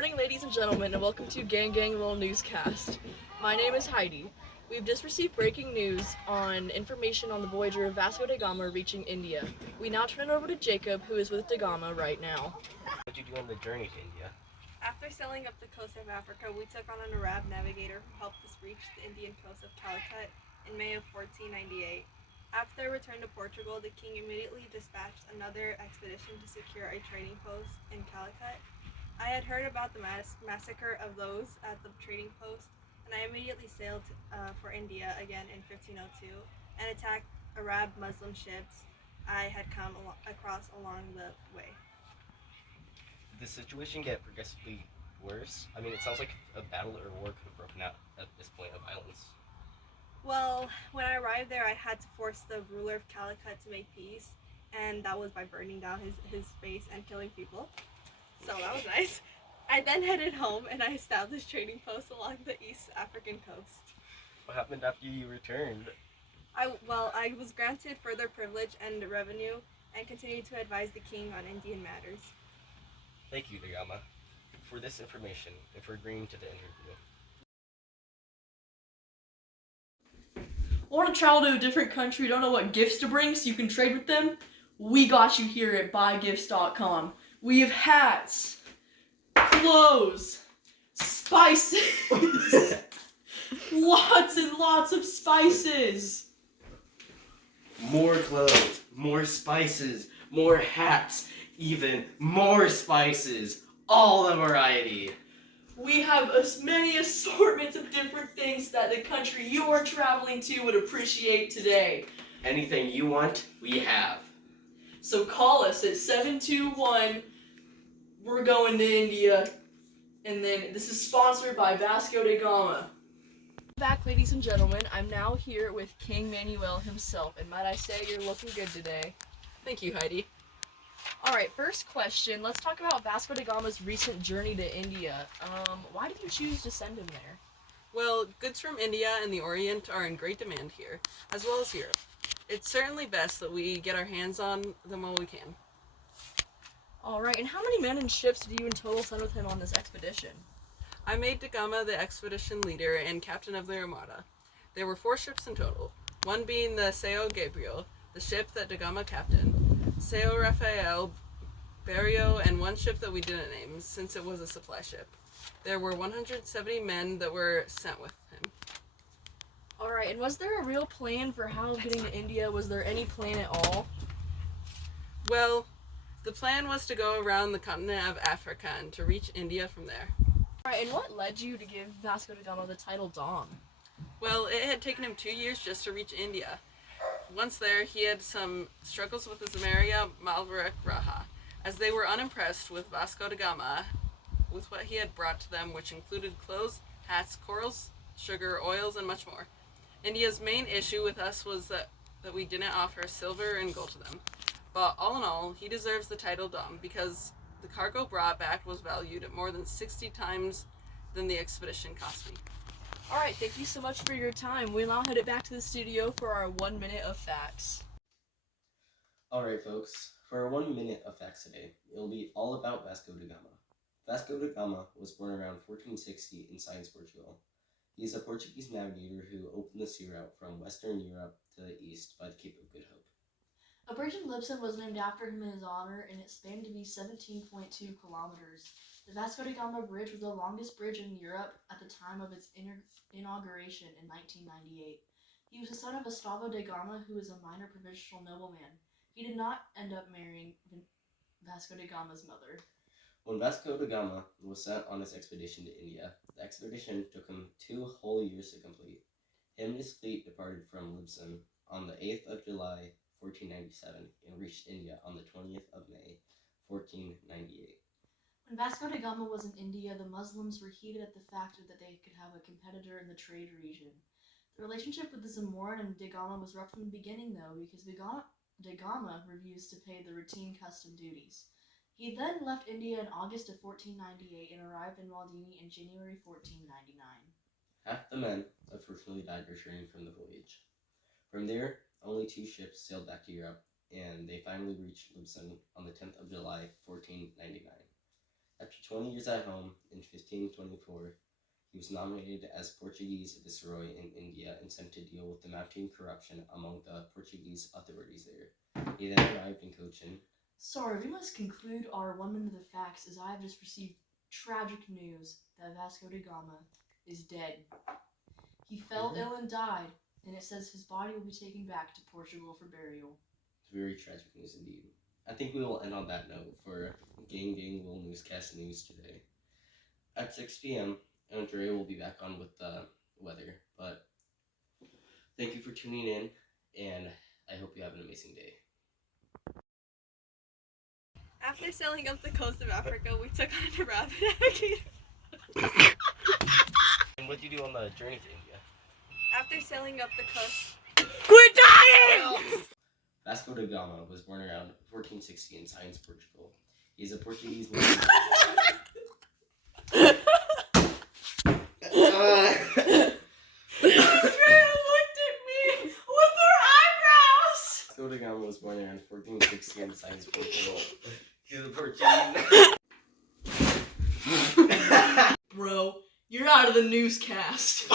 morning, ladies and gentlemen, and welcome to Gang Gang Little Newscast. My name is Heidi. We've just received breaking news on information on the Voyager Vasco De Gamma reaching India. We now turn it over to Jacob, who is with De Gamma right now. What did you do on the journey to India? After sailing up the coast of Africa, we took on an Arab navigator who helped us reach the Indian coast of Calicut in May of 1498. After their return to Portugal, the king immediately dispatched another expedition to secure a trading post in Calicut. I had heard about the massacre of those at the trading post, and I immediately sailed for India again in 1502 and attacked Arab Muslim ships I had come across along the way. Did the situation get progressively worse? I mean, it sounds like a battle or war could have broken out at this point of violence. Well, when I arrived there, I had to force the ruler of Calicut to make peace, and that was by burning down his base and killing people. So that was nice. I then headed home and I established trading posts along the East African coast. What happened after you returned? I was granted further privilege and revenue and continued to advise the king on Indian matters. Thank you, De Gamma, for this information and for agreeing to the interview. Want to travel to a different country, don't know what gifts to bring so you can trade with them? We got you here at buygifts.com. We have hats, clothes, spices, lots and lots of spices. More clothes, more spices, more hats, even more spices, all the variety. We have as many assortments of different things that the country you are traveling to would appreciate today. Anything you want, we have. So call us at 721, we're going to India, and then this is sponsored by Vasco De Gamma. Back, ladies and gentlemen, I'm now here with King Manuel himself, and might I say you're looking good today. Thank you, Heidi. Alright, first question, let's talk about Vasco Da Gama's recent journey to India. Why did you choose to send him there? Well, goods from India and the Orient are in great demand here, as well as Europe. It's certainly best that we get our hands on them while we can. Alright, and how many men and ships did you in total send with him on this expedition? I made De Gamma the expedition leader and captain of the Armada. There were 4 ships in total, one being the Sao Gabriel, the ship that De Gamma captained, Sao Rafael, Barrio, and one ship that we didn't name since it was a supply ship. There were 170 men that were sent with him. Alright, and was there a real plan for how getting to India? Was there any plan at all? Well, the plan was to go around the continent of Africa and to reach India from there. Alright, and what led you to give Vasco Da Gama the title Dom? Well, it had taken him 2 years just to reach India. Once there, he had some struggles with his Samaria Malvarak Raja, as they were unimpressed with Vasco Da Gama, with what he had brought to them, which included clothes, hats, corals, sugar, oils, and much more. India's main issue with us was that we didn't offer silver and gold to them. But all in all, he deserves the title Dom because the cargo brought back was valued at more than 60 times than the expedition cost me. Alright, thank you so much for your time. We'll now head it back to the studio for our 1 minute of facts. Alright, folks, for our 1 minute of facts today, it'll be all about Vasco da Gama. Vasco da Gama was born around 1460 in Science, Portugal. He is a Portuguese navigator who opened the sea route from Western Europe to the east by the Cape of Good Hope. A bridge in Lisbon was named after him in his honor, and it spanned to be 17.2 kilometers. The Vasco da Gama Bridge was the longest bridge in Europe at the time of its inauguration in 1998. He was the son of Gustavo da Gama, who was a minor provincial nobleman. He did not end up marrying Vasco da Gama's mother. When Vasco da Gama was sent on his expedition to India, the expedition took him 2 whole years to complete. Him and his fleet departed from Lisbon on the 8th of July, 1497, and reached India on the 20th of May, 1498. When Vasco da Gama was in India, the Muslims were heated at the fact that they could have a competitor in the trade region. The relationship with the Zamorin and da Gama was rough from the beginning, though, because da Gama refused to pay the routine custom duties. He then left India in August of 1498 and arrived in Maldini in January 1499. Half the men, unfortunately, died returning from the voyage. From there, only 2 ships sailed back to Europe, and they finally reached Lisbon on the 10th of July, 1499. After 20 years at home, in in 1524. He was nominated as Portuguese viceroy in India and sent to deal with the mounting corruption among the Portuguese authorities there. He then arrived in Cochin. Sorry, we must conclude our 1 minute of facts as I have just received tragic news that Vasco da Gama is dead. He fell ill and died, and it says his body will be taken back to Portugal for burial. Very tragic news indeed. I think we will end on that note for Gang Will Newscast News today. At 6 p.m., Andre will be back on with the weather, but thank you for tuning in, and I hope you have an amazing day. After sailing up the coast of Africa, we took on a rapid navigator. And what did you do on the journey to India? After sailing up the coast, Quit dying! Vasco da Gama was born around 1460 in Sines, Portugal. He is a Portuguese Vasco da Gama was born around 1460 in Sines, Portugal. He's a Portuguese. Bro, you're out of the newscast.